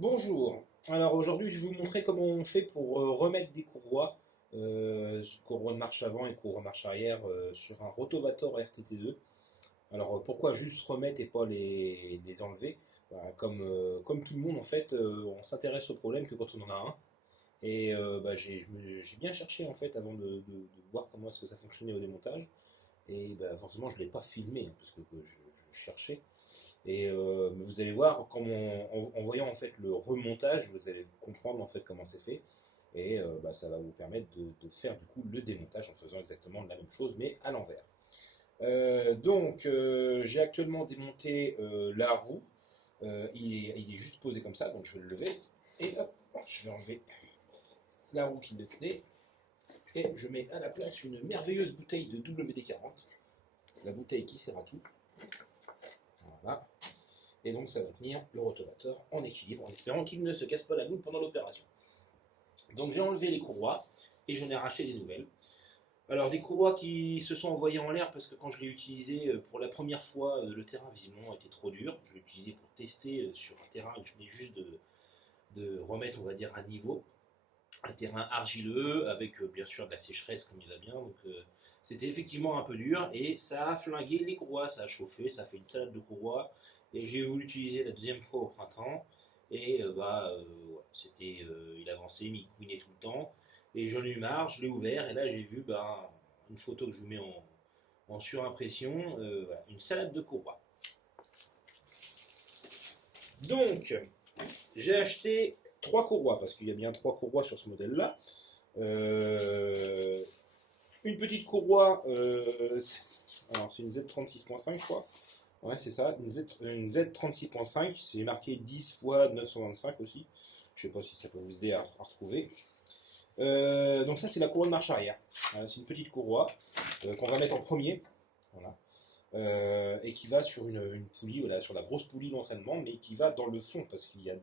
Bonjour, alors aujourd'hui je vais vous montrer comment on fait pour remettre des courroies de marche avant et courroies marche arrière sur un Rotovator RTT2. Alors pourquoi juste remettre et pas les enlever? Voilà, comme tout le monde en fait, on s'intéresse au problème que quand on en a un. Et j'ai bien cherché en fait avant de voir comment est-ce que ça fonctionnait au démontage. Et forcément je ne l'ai pas filmé hein, parce que je cherchais. Et vous allez voir, en voyant en fait le remontage, vous allez comprendre en fait comment c'est fait. Et ça va vous permettre de faire du coup le démontage en faisant exactement la même chose mais à l'envers. J'ai actuellement démonté la roue. Il est juste posé comme ça, donc je vais le lever. Et hop, je vais enlever la roue qui le tenait. Et je mets à la place une merveilleuse bouteille de WD-40. La bouteille qui sert à tout. Voilà. Et donc ça va tenir le rotovateur en équilibre, en espérant qu'il ne se casse pas la gueule pendant l'opération. Donc j'ai enlevé les courroies et j'en ai racheté des nouvelles. Alors des courroies qui se sont envoyées en l'air parce que quand je l'ai utilisé pour la première fois, le terrain visiblement était trop dur. Je l'ai utilisé pour tester sur un terrain que je venais juste de remettre, on va dire, à niveau. Un terrain argileux avec bien sûr de la sécheresse comme il va bien. Donc c'était effectivement un peu dur et ça a flingué les courroies, ça a chauffé, ça a fait une salade de courroies. Et j'ai voulu l'utiliser la deuxième fois au printemps. Et il avançait, mais il couinait tout le temps. Et j'en ai eu marre, je l'ai ouvert et là j'ai vu une photo que je vous mets en surimpression, voilà, une salade de courroies. Donc, j'ai acheté 3 courroies, parce qu'il y a bien 3 courroies sur ce modèle-là. Euh, une petite courroie, alors c'est une Z36.5 je crois. Ouais c'est ça, une Z36.5, c'est marqué 10 x 925 aussi. Je sais pas si ça peut vous aider à retrouver. Donc ça c'est la courroie de marche arrière. Voilà, c'est une petite courroie qu'on va mettre en premier. Voilà. Et qui va sur une poulie, voilà, sur la grosse poulie d'entraînement, mais qui va dans le fond, parce qu'il y a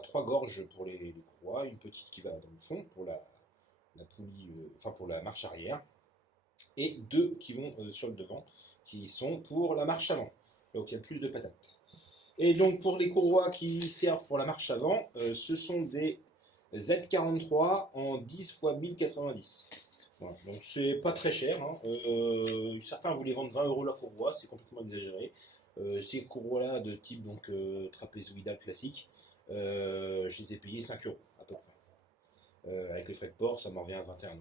trois gorges pour les courroies, une petite qui va dans le fond pour la poulie, pour la marche arrière, et 2 qui vont sur le devant, qui sont pour la marche avant, là où il y a le plus de patates. Et donc pour les courroies qui servent pour la marche avant, ce sont des Z43 en 10 x 1090. Voilà, donc c'est pas très cher. Hein. Certains voulaient vendre 20 € la courroie, c'est complètement exagéré. Ces courroies-là de type trapézoïdal classique, je les ai payés 5 € à peu près. Avec les frais de port, ça m'en revient à 21 €.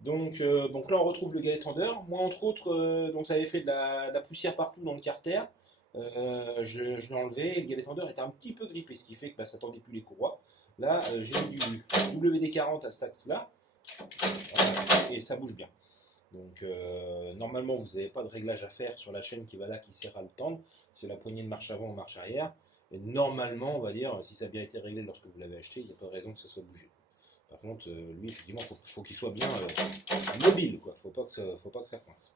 Donc là, on retrouve le galet tendeur. Moi, entre autres, donc ça avait fait de la poussière partout dans le carter. Je l'ai enlevé et le galet tendeur était un petit peu grippé, ce qui fait que ça tendait plus les courroies. Là, j'ai mis du WD-40 à cet axe-là. Voilà, et ça bouge bien. Donc normalement vous n'avez pas de réglage à faire sur la chaîne qui va là qui sert à le tendre, c'est la poignée de marche avant ou marche arrière. Et normalement on va dire si ça a bien été réglé lorsque vous l'avez acheté, il n'y a pas de raison que ça soit bougé. Par contre lui effectivement faut qu'il soit bien mobile, quoi. Faut pas que ça coince.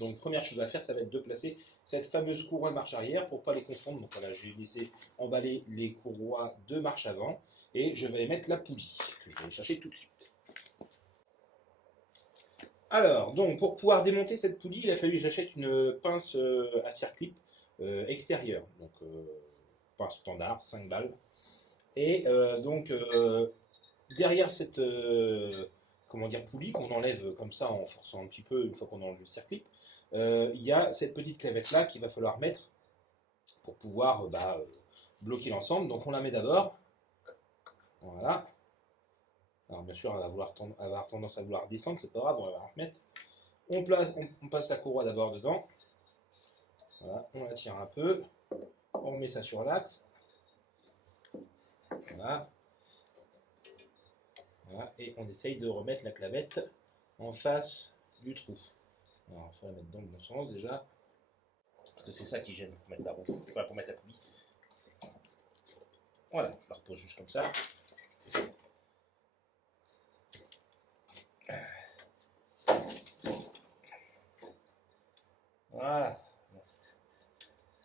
Donc première chose à faire, ça va être de placer cette fameuse courroie de marche arrière pour ne pas les confondre. Donc voilà, j'ai laissé emballer les courroies de marche avant et je vais les mettre la poulie que je vais aller chercher tout de suite. Alors, donc, pour pouvoir démonter cette poulie, il a fallu que j'achète une pince à circlip extérieure. Donc, pince standard, 5 balles. Et derrière cette poulie qu'on enlève comme ça en forçant un petit peu une fois qu'on a enlevé le circlip, il y a cette petite clavette là qu'il va falloir mettre pour pouvoir bloquer l'ensemble. Donc, on la met d'abord. Voilà. Alors, bien sûr, elle va avoir tendance à vouloir descendre, c'est pas grave, on va la remettre. On passe la courroie d'abord dedans. Voilà, on la tire un peu. On remet ça sur l'axe. Voilà. Voilà. Et on essaye de remettre la clavette en face du trou. Alors, il faut la mettre dans le bon sens déjà. Parce que c'est ça qui gêne pour mettre la roue. Enfin, pour mettre la poulie. Voilà, je la repose juste comme ça. Voilà.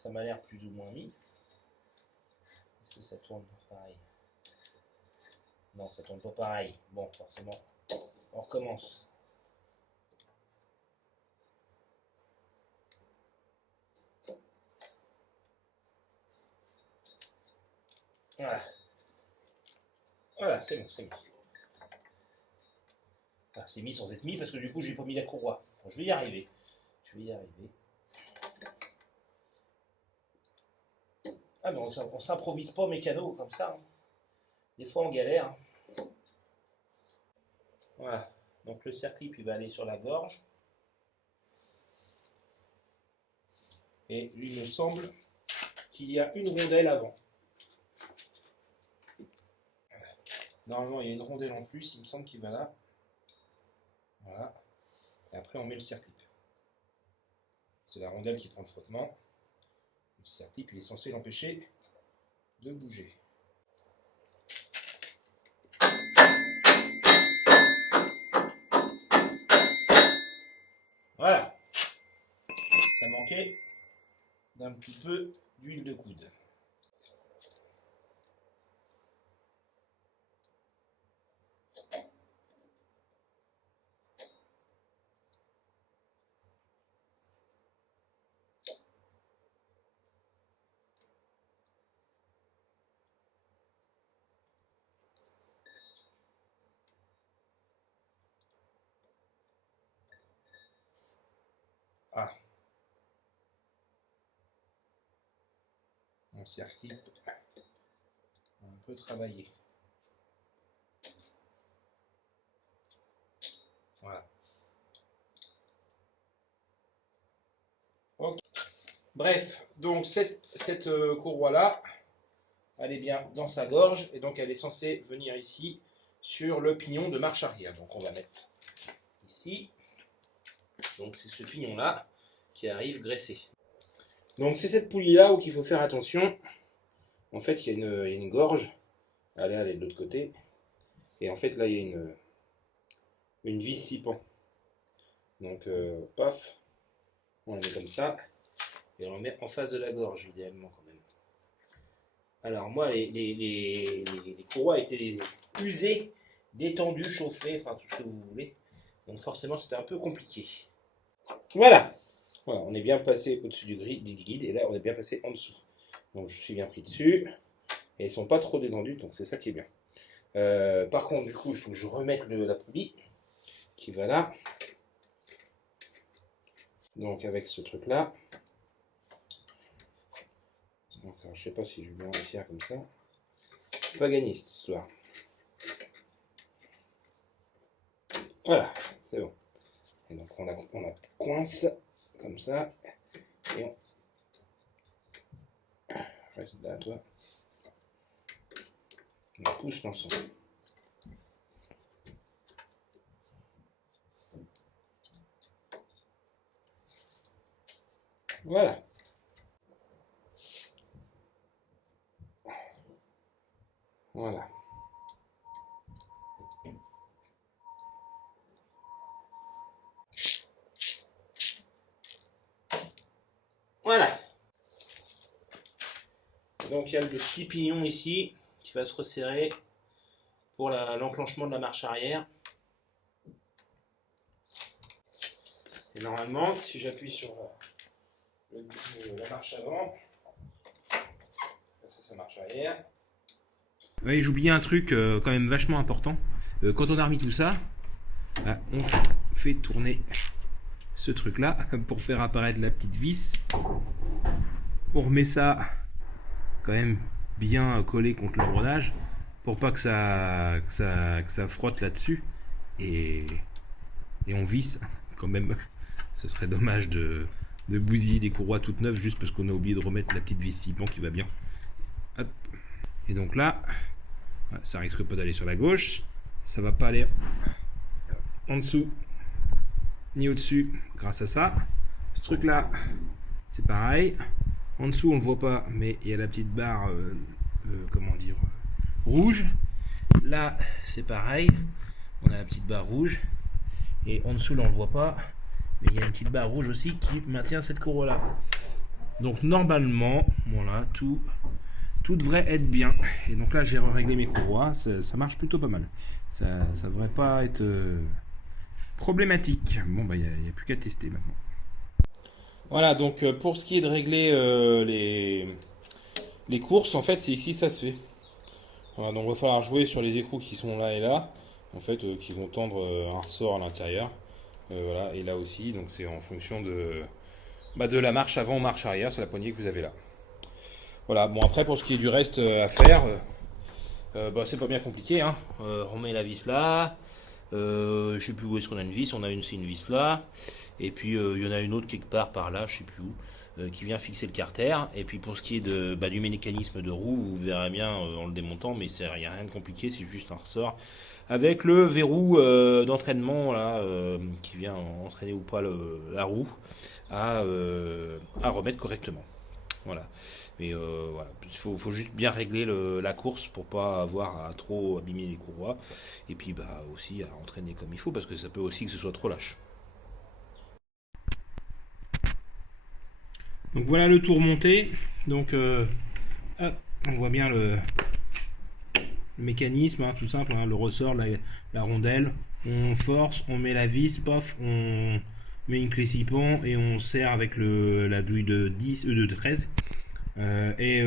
Ça m'a l'air plus ou moins mis. Est-ce que ça tourne pareil? Non, ça tourne pas pareil. Bon, forcément, on recommence. Voilà. Voilà, c'est bon, c'est bon. Ah, c'est mis sans être mis parce que du coup, j'ai pas mis la courroie. Bon, je vais y arriver. Je vais y arriver. Ah, mais on s'improvise pas mécano comme ça, hein. Des fois, on galère. Voilà. Donc, le circlip, il va aller sur la gorge. Et il me semble qu'il y a une rondelle avant. Normalement, il y a une rondelle en plus. Il me semble qu'il va là. Voilà. Et après, on met le circlip. C'est la rondelle qui prend le frottement. Le circlip, il est censé l'empêcher de bouger. Voilà. Ça manquait d'un petit peu d'huile de coude. Ah. Mon circlip a un peu travaillé. Voilà. Ok. Bref, donc cette courroie-là, elle est bien dans sa gorge et donc elle est censée venir ici sur le pignon de marche arrière. Donc on va mettre ici. Donc c'est ce pignon-là qui arrive graissé. Donc c'est cette poulie-là où il faut faire attention. En fait, il y a une gorge. Elle est de l'autre côté. Et en fait, là, il y a une vis s'y pend. Donc, paf, on la met comme ça. Et on la met en face de la gorge, idéalement, quand même. Alors, moi, les courroies étaient usées, détendues, chauffées, enfin, tout ce que vous voulez. Donc, forcément, c'était un peu compliqué. Voilà. Voilà, on est bien passé au-dessus du guide. Et là, on est bien passé en dessous. Donc, je suis bien pris dessus. Et ils sont pas trop détendus, donc c'est ça qui est bien. Par contre, du coup, il faut que je remette la poulie qui va là. Donc avec ce truc là. Donc, alors, je sais pas si je vais bien réussir comme ça. Pas gagné cette histoire. Voilà, c'est bon. Et donc on la coince comme ça. Et on reste là, toi. On pousse l'ensemble. Voilà. Voilà. Voilà. Donc il y a le petit pignon ici qui va se resserrer pour l'enclenchement de la marche arrière. Et normalement, si j'appuie sur la marche avant, ça marche arrière. Oui, j'oubliais un truc quand même vachement important. Quand on a remis tout ça, on fait tourner ce truc là pour faire apparaître la petite vis. On remet ça quand même bien collé contre l'engrenage pour pas que ça frotte là-dessus et on visse quand même. Ce serait dommage de bousiller des courroies toutes neuves juste parce qu'on a oublié de remettre la petite vis typant qui va bien. Hop. Et donc là, ça risque pas d'aller sur la gauche, ça va pas aller en dessous ni au-dessus grâce à ça. Ce truc là, c'est pareil. En dessous, on ne voit pas, mais il y a la petite barre, rouge. Là, c'est pareil. On a la petite barre rouge. Et en dessous, là, on ne le voit pas. Mais il y a une petite barre rouge aussi qui maintient cette courroie-là. Donc, normalement, voilà, tout devrait être bien. Et donc là, j'ai réglé mes courroies. Ça marche plutôt pas mal. Ça devrait pas être problématique. Bon, bah, il n'y a plus qu'à tester maintenant. Voilà, donc pour ce qui est de régler les courses, en fait, c'est ici ça se fait. Voilà, donc il va falloir jouer sur les écrous qui sont là et là, en fait, qui vont tendre un ressort à l'intérieur. Voilà, et là aussi, donc c'est en fonction de la marche avant ou marche arrière, c'est la poignée que vous avez là. Voilà, bon après pour ce qui est du reste à faire, c'est pas bien compliqué, hein. On met la vis là, je sais plus où est-ce qu'on a une vis, on a c'est une vis là, et puis il y en a une autre quelque part par là, je sais plus où, qui vient fixer le carter. Et puis pour ce qui est du mécanisme de roue, vous verrez bien en le démontant, mais il n'y a rien de compliqué, c'est juste un ressort avec le verrou d'entraînement là, qui vient entraîner ou pas la roue à remettre correctement. Voilà. Mais voilà, faut juste bien régler la course pour pas avoir à trop abîmer les courroies. Et puis aussi à entraîner comme il faut parce que ça peut aussi que ce soit trop lâche. Donc voilà le tour monté. Donc on voit bien le mécanisme, hein, tout simple, hein, le ressort, la rondelle. On force, on met la vis, pof, on met une clé 6 pans et on serre avec la douille de 10, de 13.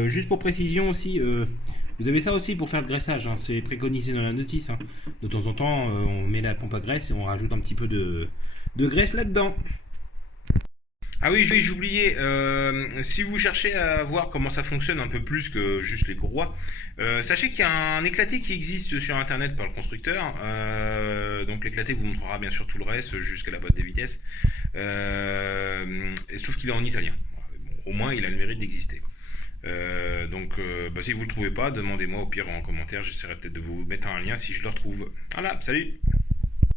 Juste pour précision aussi, vous avez ça aussi pour faire le graissage, hein, c'est préconisé dans la notice. Hein. De temps en temps, on met la pompe à graisse et on rajoute un petit peu de graisse là-dedans. Ah oui, j'oubliais, si vous cherchez à voir comment ça fonctionne un peu plus que juste les courroies, sachez qu'il y a un éclaté qui existe sur internet par le constructeur. Donc l'éclaté vous montrera bien sûr tout le reste jusqu'à la boîte des vitesses. Sauf qu'il est en italien. Bon, au moins il a le mérite d'exister. Si vous ne le trouvez pas, demandez-moi au pire en commentaire, j'essaierai peut-être de vous mettre un lien si je le retrouve. Voilà, salut!